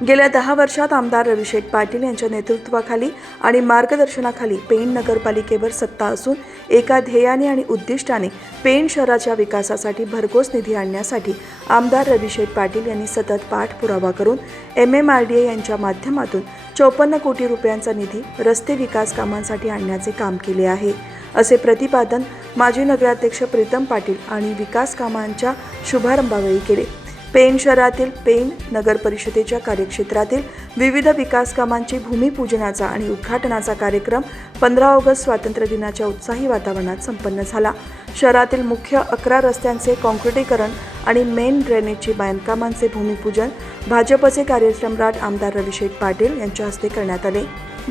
गेल्या दहा वर्षात आमदार रविशेठ पाटील यांच्या नेतृत्वाखाली आणि मार्गदर्शनाखाली पेण नगरपालिकेवर सत्ता असून एका ध्येयाने आणि उद्दिष्टाने पेण शहराच्या विकासासाठी भरघोस निधी आणण्यासाठी आमदार रविशेठ पाटील यांनी सतत पाठपुरावा करून M M R D A यांच्या माध्यमातून चौपन्न कोटी रुपयांचा निधी रस्ते विकास कामांसाठी आणण्याचे काम केले आहे. असे प्रतिपादन माजी नगराध्यक्ष प्रीतम पाटील आणि विकास कामांच्या शुभारंभावेळी केले. पेण शहरातील पेण नगर परिषदेच्या कार्यक्षेत्रातील विविध विकास कामांची भूमिपूजनाचा आणि उद्घाटनाचा कार्यक्रम पंधरा ऑगस्ट स्वातंत्र्य दिनाच्या उत्साही वातावरणात संपन्न झाला. शहरातील मुख्य अकरा रस्त्यांचे कॉन्क्रिटीकरण आणि मेन ड्रेनेजची बांधकामांचे भूमिपूजन भाजपचे कार्यसम्राट आमदार रविशेठ पाटील यांच्या हस्ते करण्यात आले.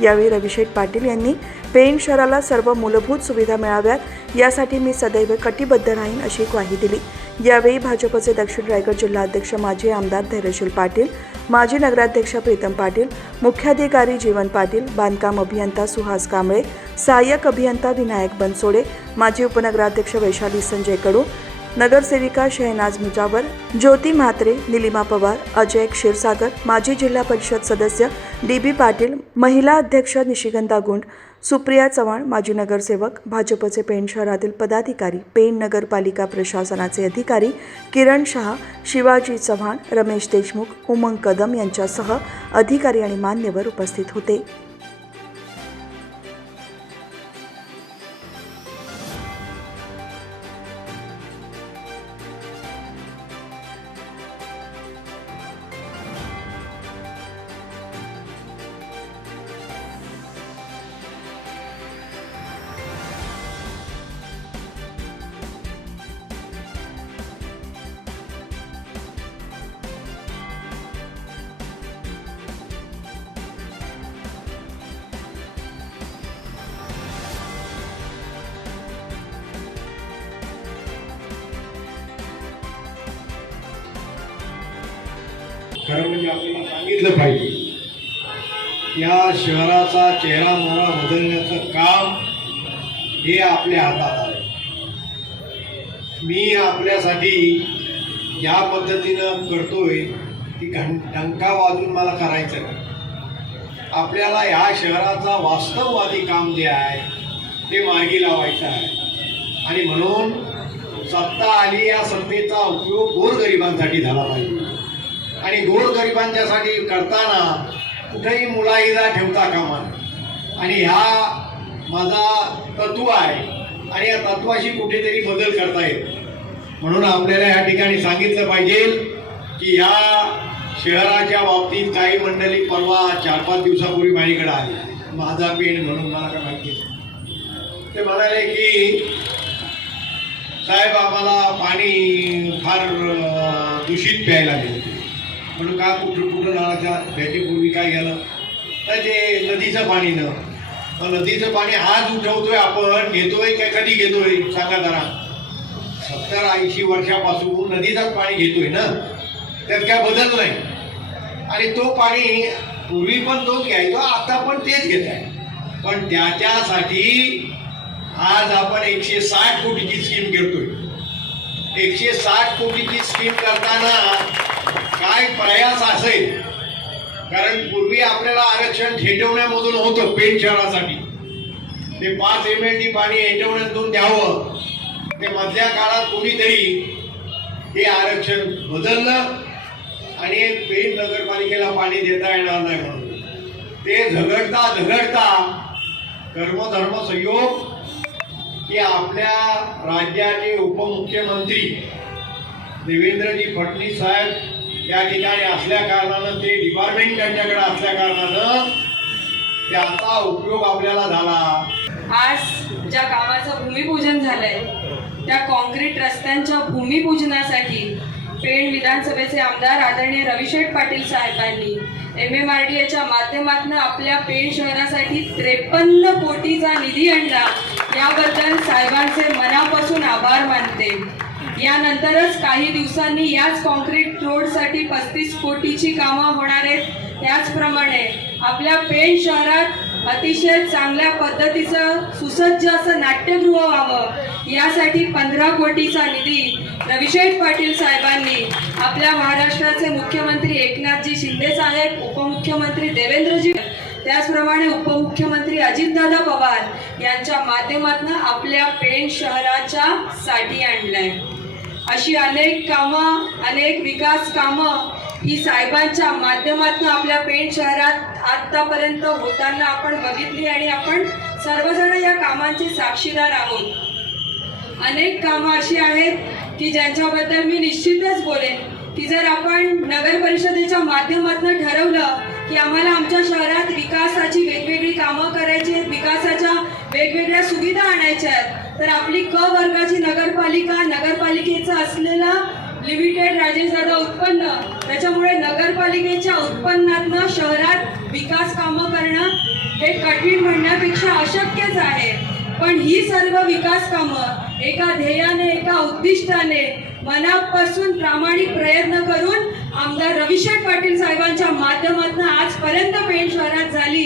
यावेळी रविशेठ पाटील यांनी पेण शहराला सर्व मूलभूत सुविधा मिळाव्यात यासाठी मी सदैव कटिबद्ध राहीन अशी ग्वाही दिली. यावेळी भाजपचे दक्षिण रायगड जिल्हाध्यक्ष माजी आमदार धैर्यशील पाटील माजी नगराध्यक्ष प्रीतम पाटील मुख्याधिकारी जीवन पाटील बांधकाम अभियंता सुहास कांबळे सहाय्यक अभियंता विनायक बनसोडे माजी उपनगराध्यक्ष वैशाली संजय कडू नगरसेविका शहनाज मुजावर ज्योती म्हात्रे निलिमा पवार अजय क्षीरसागर माजी जिल्हा परिषद सदस्य डी बी पाटील महिला अध्यक्ष निशिगंधा गुंड सुप्रिया चव्हाण माजी नगरसेवक भाजपचे पेण शहरातील पदाधिकारी पेण नगरपालिका प्रशासनाचे अधिकारी किरण शहा शिवाजी चव्हाण रमेश देशमुख उमंग कदम यांच्यासह अधिकारी आणि मान्यवर उपस्थित होते. खरं म्हणजे आपल्याला सांगितलं पाहिजे. या शहराचा चेहरा मोहरा बदलण्याचं काम हे आपल्या हातात आहे. मी आपल्यासाठी ज्या पद्धतीनं करतोय ती घं डंका वाजून मला करायचं नाही. आपल्याला ह्या शहराचा वास्तववादी काम जे आहे ते मार्गी लावायचं आहे. आणि म्हणून सत्ता आली या सत्तेचा उपयोग गोरगरिबांसाठी झाला पाहिजे. आणि गोरगरिबांच्यासाठी करताना कुठेही मुलाहिदा ठेवता कामा नये. आणि ह्या माझा तत्व आहे आणि या तत्वाशी कुठेतरी बदल करता येतो म्हणून आपल्याला या ठिकाणी सांगितलं पाहिजे की ह्या शहराच्या बाबतीत काही मंडळी परवा चार पाच दिवसापूर्वी माझ्याकडे आली. माझा पेण म्हणून मला काय माहिती ते म्हणाले की साहेब आम्हाला पाणी फार दूषित प्यायला मिळते. म्हणून का कुठं कुठं नाळाच्या भेटीपूर्वी काय गेलं तर ते नदीचं पाणी न. मग नदीचं पाणी आज उठवतोय आपण घेतोय काय कधी घेतोय? सांगा जरा. सत्तर ऐंशी वर्षापासून नदीचंच पाणी घेतोय ना? त्यात काय बदल नाही. आणि तो पाणी पूर्वी पण तोच घ्यायचो आता पण तेच घेत आहे. पण त्याच्यासाठी आज आपण एकशे साठ कोटीची स्कीम करतोय. एकशे साठ कोटीची स्कीम करताना काय प्रयास असेल? कारण पूर्वी आपल्याला आरक्षण ठेटवण्यामधून होतं पेण शहरासाठी ते पाच एम एल डी पाणी हेटवण्यातून द्यावं. ते मधल्या काळात कोणीतरी हे आरक्षण बदललं आणि पेण नगरपालिकेला पाणी देता येणार नाही म्हणून. ते झगडता झगडता कर्मधर्म संयोग की आपल्या राज्याचे उपमुख्यमंत्री देवेंद्रजी फडणवीस साहेब त्या ठिकाणी असल्या कारणानं ते डिपार्टमेंट त्यांच्याकडे असल्या कारणानं त्याचा उपयोग आपल्याला झाला. आज ज्या कामाचं भूमिपूजन झालंय त्या कॉन्क्रीट रस्त्यांच्या भूमिपूजनासाठी पेण विधानसभेचे आमदार आदरणीय रविशेठ पाटील साहेबांनी एम एम आर डी एच्या माध्यमातून आपल्या पेण शहरासाठी त्रेपन्न कोटीचा निधी आणला. याबद्दल साहेबांचे मनापासून आभार मानते. यानंतरच काही दिवसांनी याच कॉन्क्रीट रोडसाठी पस्तीस कोटीची कामं होणार आहेत. त्याचप्रमाणे आपल्या पेण शहरात अतिशय चांगल्या पद्धतीचं सुसज्ज असं नाट्यगृह व्हावं यासाठी पंधरा कोटीचा निधी रविशेठ पाटील साहेबांनी आपल्या महाराष्ट्राचे मुख्यमंत्री एकनाथजी शिंदे साहेब उपमुख्यमंत्री देवेंद्रजी त्याचप्रमाणे उपमुख्यमंत्री अजितदादा पवार यांच्या माध्यमातून आपल्या पेण शहराच्या साठी आणलाय. अशी अनेक कामं अनेक विकास कामं ही साहेबांच्या माध्यमातून आपल्या पेण शहरात आत्तापर्यंत होताना आपण बघितली आणि आपण सर्वजण या कामांचे साक्षीदार आहोत. अनेक कामं अशी आहेत की ज्यांच्याबद्दल मी निश्चितच बोलेन. की जर आपण नगर परिषदेच्या माध्यमातून ठरवलं की आम्हाला आमच्या शहरात विकासाची वेगवेगळी कामं करायची आहेत विकासाच्या वेगवेगळ्या सुविधा आणायच्या आहेत तर आपली क वर्गाची नगरपालिका नगरपालिकेचं असलेला लिमिटेड राजेशदादा उत्पन्न. त्याच्यामुळे नगरपालिकेच्या उत्पन्नातनं शहरात विकास कामं करणं हे कठीण म्हणण्यापेक्षा अशक्यच आहे. पण ही सर्व विकास कामं एका ध्येयाने एका उद्दिष्टाने मनापासून प्रामाणिक प्रयत्न करून आमदार रविशेठ पाटील साहेबांच्या माध्यमातून आजपर्यंत पेण शहरात झाली.